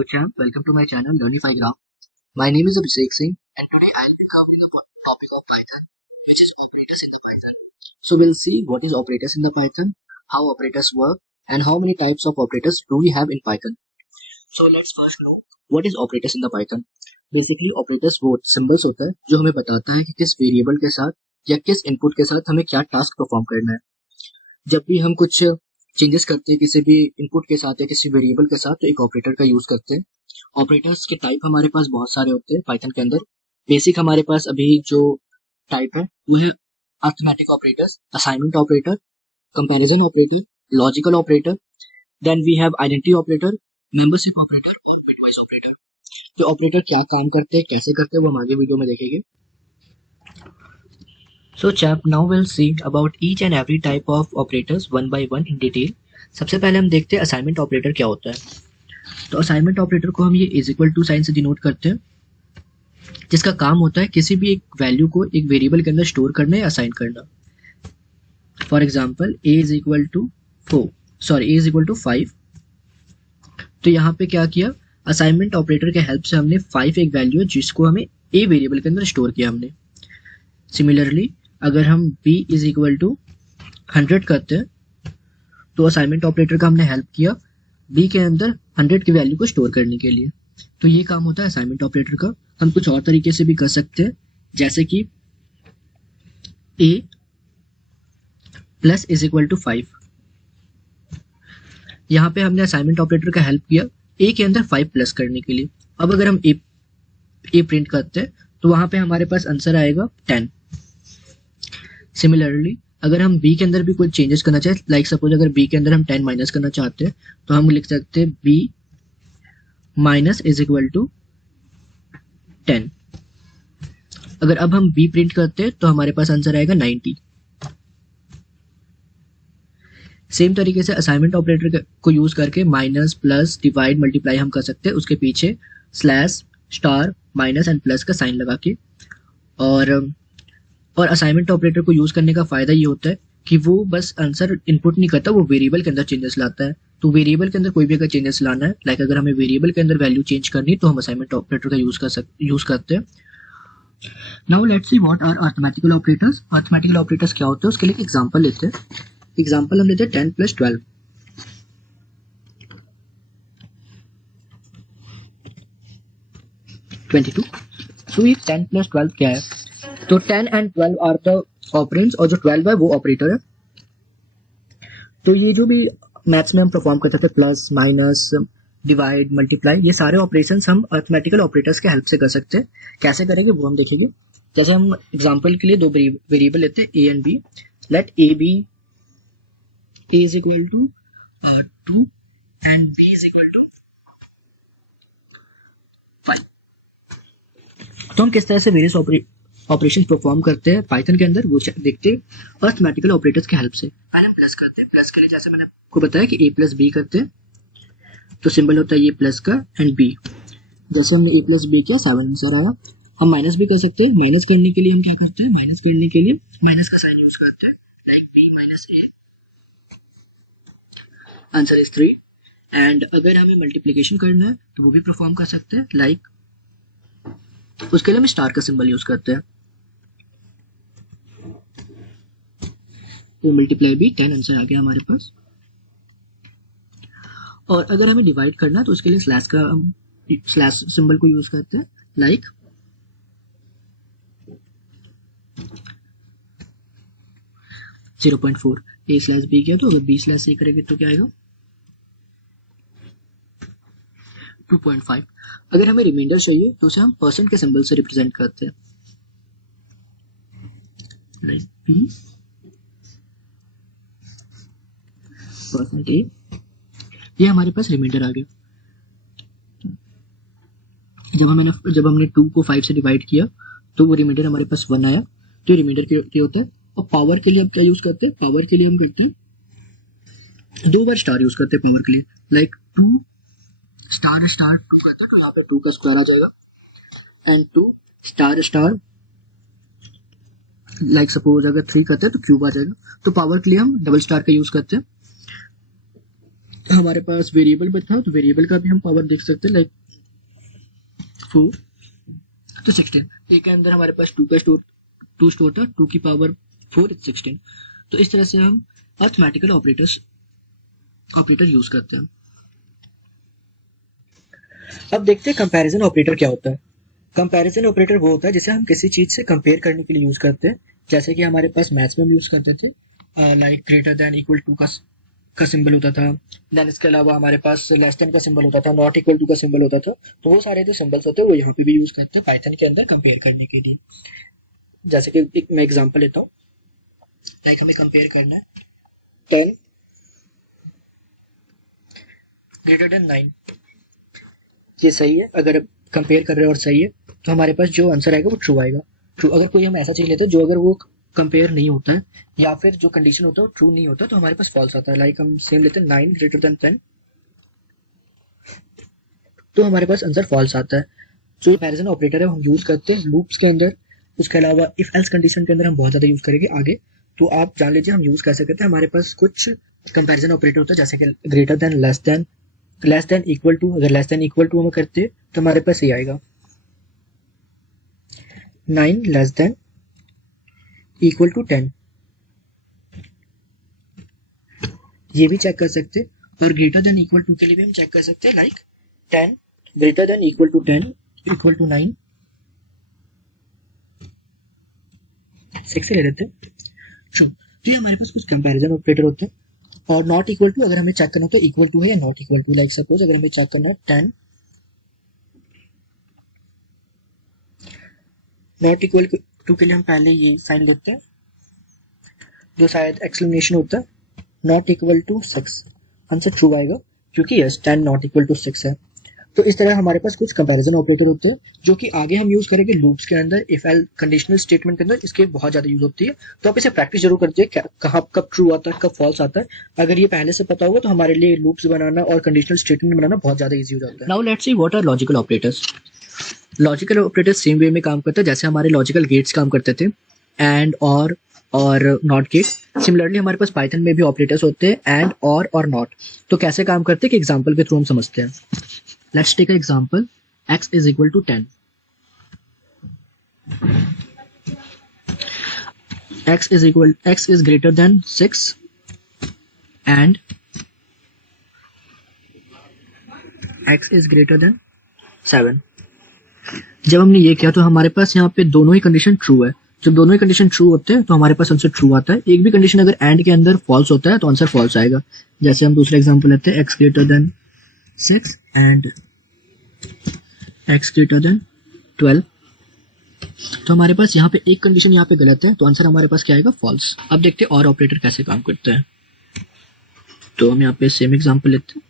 Hello champ, welcome to my channel Learnify Graph. My name is Abhishek Singh and today I'll be covering the topic of Python, which is operators in the Python. So we'll see what is operators in the Python, how operators work, and how many types of operators do we have in Python. So let's first know what is operators in the Python. Basically operators वो symbols होता है जो हमें बताता है कि किस variable के साथ या किस इनपुट के साथ हमें क्या टास्क परफॉर्म करना है। जब भी हम कुछ चेंजेस करते हैं किसी भी इनपुट के साथ या किसी वेरिएबल के साथ तो एक ऑपरेटर का यूज करते हैं। ऑपरेटर्स के टाइप हमारे पास बहुत सारे होते हैं पाइथन के अंदर। बेसिक हमारे पास अभी जो टाइप है वो है arithmetic operators, assignment operator, comparison operator, logical operator, then we have identity operator, membership operator और बिटवाइज ऑपरेटर। तो ऑपरेटर क्या काम करते हैं, कैसे करते हैं, वो हम आगे वीडियो में देखेंगे। So chap, now we'll see about each and every type of operators one by one in detail. सबसे पहले हम देखते हैं असाइनमेंट ऑपरेटर क्या होता है। तो असाइनमेंट ऑपरेटर को हम ये इज इक्वल टू साइन से डिनोट करते हैं, जिसका काम होता है किसी भी एक वैल्यू को एक वेरिएबल के अंदर स्टोर करना या असाइन करना। For example a is equal to 5। तो यहाँ पे क्या किया, असाइनमेंट ऑपरेटर के हेल्प से हमने 5 एक वैल्यू है जिसको हमें ए वेरिएबल के अंदर स्टोर किया हमने। सिमिलरली अगर हम b इज इक्वल टू 100 करते हैं तो असाइनमेंट ऑपरेटर का हमने हेल्प किया b के अंदर 100 की वैल्यू को स्टोर करने के लिए। तो ये काम होता है असाइनमेंट ऑपरेटर का। हम कुछ और तरीके से भी कर सकते हैं, जैसे कि a plus is equal to 5। यहाँ पे हमने असाइनमेंट ऑपरेटर का हेल्प किया a के अंदर 5 प्लस करने के लिए। अब अगर हम a प्रिंट करते हैं तो वहां पे हमारे पास आंसर आएगा 10। सिमिलरली अगर हम b के अंदर भी कुछ चेंजेस करना चाहे, लाइक सपोज अगर b के अंदर हम 10 माइनस करना चाहते हैं तो हम लिख सकते हैं b minus is equal to 10। अगर अब हम b प्रिंट करते हैं तो हमारे पास आंसर आएगा 90। सेम तरीके से असाइनमेंट ऑपरेटर को यूज करके माइनस प्लस डिवाइड मल्टीप्लाई हम कर सकते हैं, उसके पीछे slash star minus and plus का साइन लगा के। और असाइनमेंट ऑपरेटर को यूज करने का फायदा ये होता है कि वो बस आंसर इनपुट नहीं करता, वो वेरिएबल के अंदर चेंजेस लाता है। तो वेरिएबल के अंदर कोई भी अगर चेंजेस लाना है, लाइक अगर हमें वेरिएबल के अंदर वैल्यू चेंज करनी है तो हम असाइनमेंट ऑपरेटर का यूज करते हैं। Now let's see what are arithmetical operators. Arithmetical operators क्या होते हैं उसके लिए एक एग्जांपल लेते हैं। एग्जांपल हम लेते हैं 10 प्लस 12। 22। तो ये 10 प्लस 12 क्या है, तो 10 एंड 12 आर द ऑपरेंड्स और जो 12 है वो ऑपरेटर है। तो ये जो भी मैथ्स में हम परफॉर्म करते थे, प्लस माइनस डिवाइड मल्टीप्लाई, ये सारे ऑपरेशंस हम अरिथमेटिकल ऑपरेटर्स के हेल्प से कर सकते हैं। कैसे करेंगे वो हम देखेंगे। जैसे हम एग्जांपल के लिए दो वेरिएबल लेते हैं a and b. Let a b a is equal to 2 and b is equal to 5। तो हम किस तरह से वेरियस ऑपरेशन परफॉर्म करते हैं पाइथन के अंदर वो देखते हैं अरिथमेटिकल ऑपरेटर्स की हेल्प से। पहले हम प्लस करते हैं। प्लस के लिए जैसे मैंने आपको बताया कि a प्लस बी करते हैं तो सिंबल होता है ये प्लस का एंड b। जैसे हमने a प्लस बी किया 7 आंसर आया। हम माइनस भी कर सकते हैं। माइनस करने के लिए हम क्या करते हैं, माइनस करने के लिए माइनस का साइन यूज करते हैं, like b minus a, answer is 3। And अगर हमें मल्टीप्लीकेशन करना है तो वो भी परफॉर्म कर सकते हैं, लाइक उसके लिए हम स्टार का सिंबल यूज करते हैं। तो मल्टीप्लाई भी 10 आंसर आ गया हमारे पास। और अगर हमें डिवाइड करना है तो उसके लिए स्लैश सिंबल को यूज करते हैं, लाइक .4 a स्लैश b किया तो अगर b स्लैश a करेंगे तो क्या आएगा 2.5। अगर हमें रिमाइंडर चाहिए तो उसे हम परसेंट के सिंबल से रिप्रेजेंट करते हैं, लाइक b %a। ये हमारे पास रिमाइंडर आ गया। जब हमने 2 को 5 से डिवाइड किया तो वो रिमाइंडर हमारे पास 1 आया। तो रिमाइंडर क्या होता है। और पावर के लिए हम क्या यूज करते हैं, पावर के लिए हम करते हैं 2 बार स्टार यूज करते हैं पावर के लिए, लाइक 2 स्टार स्टार 2 करते हैं तो यहाँ पे 2 का स्क्वायर आ जाएगा and 2 star star, like suppose अगर 3 करते हैं तो क्यूब आ जाएगा। तो पावर के लिए हम डबल स्टार का यूज करते हैं। हमारे पास वेरिएबल में था, तो वेरिएबल का भी हम पावर देख सकते हैं, लाइक 4 तो 16। ए के अंदर हमारे पास 2 स्टोर था, 2 की पावर 4 16। तो इस तरह से हम अर्थमेटिकल ऑपरेटर यूज करते हैं। अब देखते हैं कंपैरिजन ऑपरेटर क्या होता है। कंपैरिजन ऑपरेटर वो होता है जिसे हम किसी चीज से कंपेयर करने के लिए यूज करते हैं, जैसे कि हमारे पास मैथ्स में हम यूज करते थे, like greater than equal to का सिंबल होता था। देन इसके अलावा हमारे पास लेस देन का सिंबल होता था, नॉट इक्वल टू का सिंबल होता था। तो वो सारे जो सिंबल्स होते हैं वो यहाँ पे भी यूज करते हैं पाइथन के अंदर कंपेयर करने के लिए। जैसे कि मैं एग्जांपल लेता हूँ, लाइक हमें कंपेयर करना है 10 ग्रेटर देन 9। ये सही है, अगर कंपेयर कर रहे हैं और सही है तो हमारे पास जो आंसर आएगा वो ट्रू आएगा। ट्रू अगर कोई हम ऐसा चीज लेते हैं जो अगर वो कंपेयर नहीं होता है या फिर जो कंडीशन होता है वो ट्रू नहीं होता तो हमारे पास फॉल्स आता है। लाइक हम सेम लेते हैं 9 ग्रेटर देन 10, तो हमारे पास आंसर फॉल्स आता है। जो कंपैरिजन ऑपरेटर है हम यूज करते हैं लूप्स के अंदर। उसके अलावा इफ एल्स कंडीशन के अंदर हम बहुत ज्यादा यूज करेंगे आगे, तो आप जान लीजिए हम यूज कैसे करते हैं। हमारे पास कुछ कंपैरिजन ऑपरेटर होता है, जैसे कि greater than, less than equal to. अगर लेस देन इक्वल टू हम करते हैं तो हमारे पास ये आएगा 9 लेस देन इक्वल टू 10। ये भी चेक कर सकते हैं। और ग्रेटर देन इक्वल टू के लिए भी हम चेक कर सकते हैं, like 10 greater than equal to 10 equal to 9। 6 ले लेते हैं। तो ये हमारे पास कुछ कंपैरिजन ऑपरेटर होते हैं। और नॉट इक्वल टू अगर हमें चेक करना हो तो इक्वल टू है या not equal to. Like suppose अगर हमें चेक करना है 10 नॉट इक्वल टू के लिए हम पहले ये साइन लिखते हैं जो शायद एक्सक्लेमेशन होता है, not equal to 6। Answer true आएगा क्योंकि यस 10 नॉट इक्वल टू 6 है। तो इस तरह हमारे पास कुछ कंपैरिजन ऑपरेटर होते हैं जो कि आगे हम यूज करेंगे लूप्स के अंदर, इफ एल कंडीशनल स्टेटमेंट के अंदर। इसके बहुत ज्यादा यूज होती है, तो आप इसे प्रैक्टिस जरूर करते हैं कहाँ कब ट्रू आता है कब फॉल्स आता है। अगर ये पहले से पता होगा तो हमारे लिए लूप्स बनाना और कंडीशनल स्टेटमेंट बनाना बहुत ज्यादा ईजी हो जाता है। Now let's see what are logical operators. Logical operator same way में काम करता है जैसे हमारे लॉजिकल गेट्स काम करते थे, एंड और नॉट गेट। सिमिलरली हमारे पास पाइथन में भी ऑपरेटर्स होते हैं एंड और नॉट। तो कैसे काम करते हैं कि एग्जांपल के थ्रू हम समझते हैं। Let's take a example, x is equal to 10. x is greater than 6 and x is greater than 7. जब हमने ये किया तो हमारे पास यहाँ पे दोनों ही कंडीशन ट्रू है। जब दोनों ही कंडीशन ट्रू होते हैं तो हमारे पास आंसर ट्रू आता है। एक भी कंडीशन अगर एंड के अंदर फॉल्स होता है तो आंसर फॉल्स आएगा। जैसे हम दूसरा एग्जांपल लेते हैं, x greater than 6 and x greater than 12। तो हमारे पास यहाँ पे एक कंडीशन यहाँ पे गलत है तो आंसर हमारे पास क्या आएगा, फॉल्स। अब देखते हैं और ऑपरेटर कैसे काम करते हैं। तो हम यहाँ पे सेम एग्जांपल लेते हैं,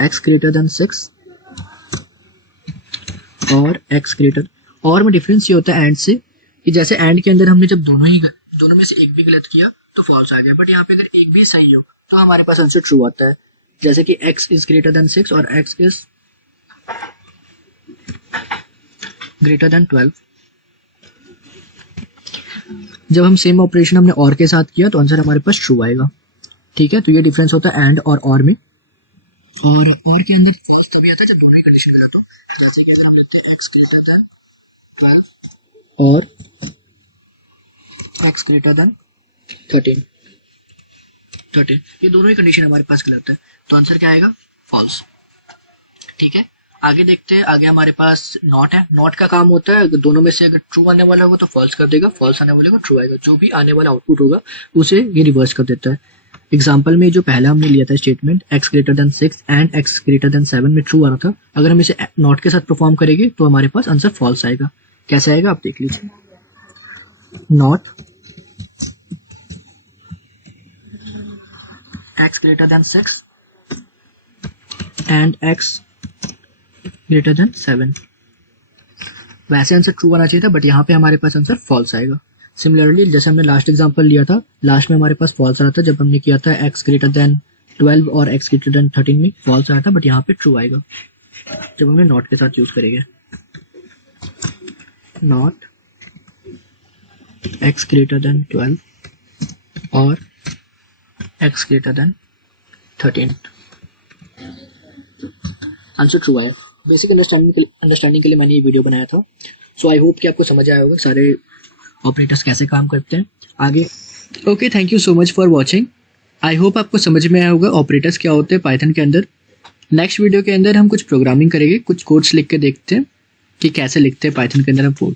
x greater than 6 और x greater। और में डिफरेंस ये होता है एंड से कि जैसे एंड के अंदर हमने जब दोनों में से एक भी गलत किया तो फॉल्स आ गया, बट यहाँ पे अगर एक भी सही हो तो हमारे पास आंसर ट्रू आता है। जैसे कि x is greater than 6 और x is greater than 12। जब हम सेम ऑपरेशन हमने और के साथ किया तो आंसर हमारे पास ट्रू आएगा। ठीक है, तो ये डिफरेंस होता है एंड और में। और के अंदर फॉल्स तभी आता है जब दोनों ही कंडीशन गलत हो। जैसे कि अगर हम लेते हैं x greater than 12 और x greater than 13, ये दोनों ही कंडीशन हमारे पास गलत है तो आंसर क्या आएगा, फॉल्स। ठीक है, आगे देखते हैं। आगे हमारे पास नॉट है। नॉट का काम होता है दोनों में से अगर ट्रू आने वाला होगा तो फॉल्स कर देगा, फॉल्स आने वाले को ट्रू आएगा। जो भी आने वाला आउटपुट होगा उसे ये रिवर्स कर देता है। एग्जाम्पल में जो पहला हमने लिया था statement x greater than 6 and x greater than 7 में ट्रू आ रहा था, अगर हम इसे नॉट के साथ परफॉर्म करेंगे तो हमारे पास आंसर फॉल्स आएगा। कैसे आएगा आप देख लीजिए, not x greater than 6 and x greater than 7। वैसे आंसर ट्रू आना चाहिए था बट यहाँ पे हमारे पास आंसर फॉल्स आएगा। सिमिलरली जैसे हमने लास्ट एग्जांपल लिया था, लास्ट में हमारे पास फॉल्स आया था जब हमने किया था x greater than 12 और x greater than 13 में फॉल्स आया था, बट यहाँ पे ट्रू आएगा जब हमने नॉट के साथ यूज करेंगे। नॉट x greater than 12 और x greater than 13 answer true आया। बेसिक अंडरस्टैंडिंग के लिए मैंने ये वीडियो बनाया था। सो आई होप कि आपको समझ आया होगा सारे ऑपरेटर्स कैसे काम करते हैं। आगे okay, thank you so much for watching. I hope आपको समझ में आया होगा ऑपरेटर्स क्या होते हैं पाइथन के अंदर। नेक्स्ट वीडियो के अंदर हम कुछ प्रोग्रामिंग करेंगे, कुछ कोड्स लिख के देखते हैं कि कैसे लिखते हैं पाइथन के अंदर हम कोड।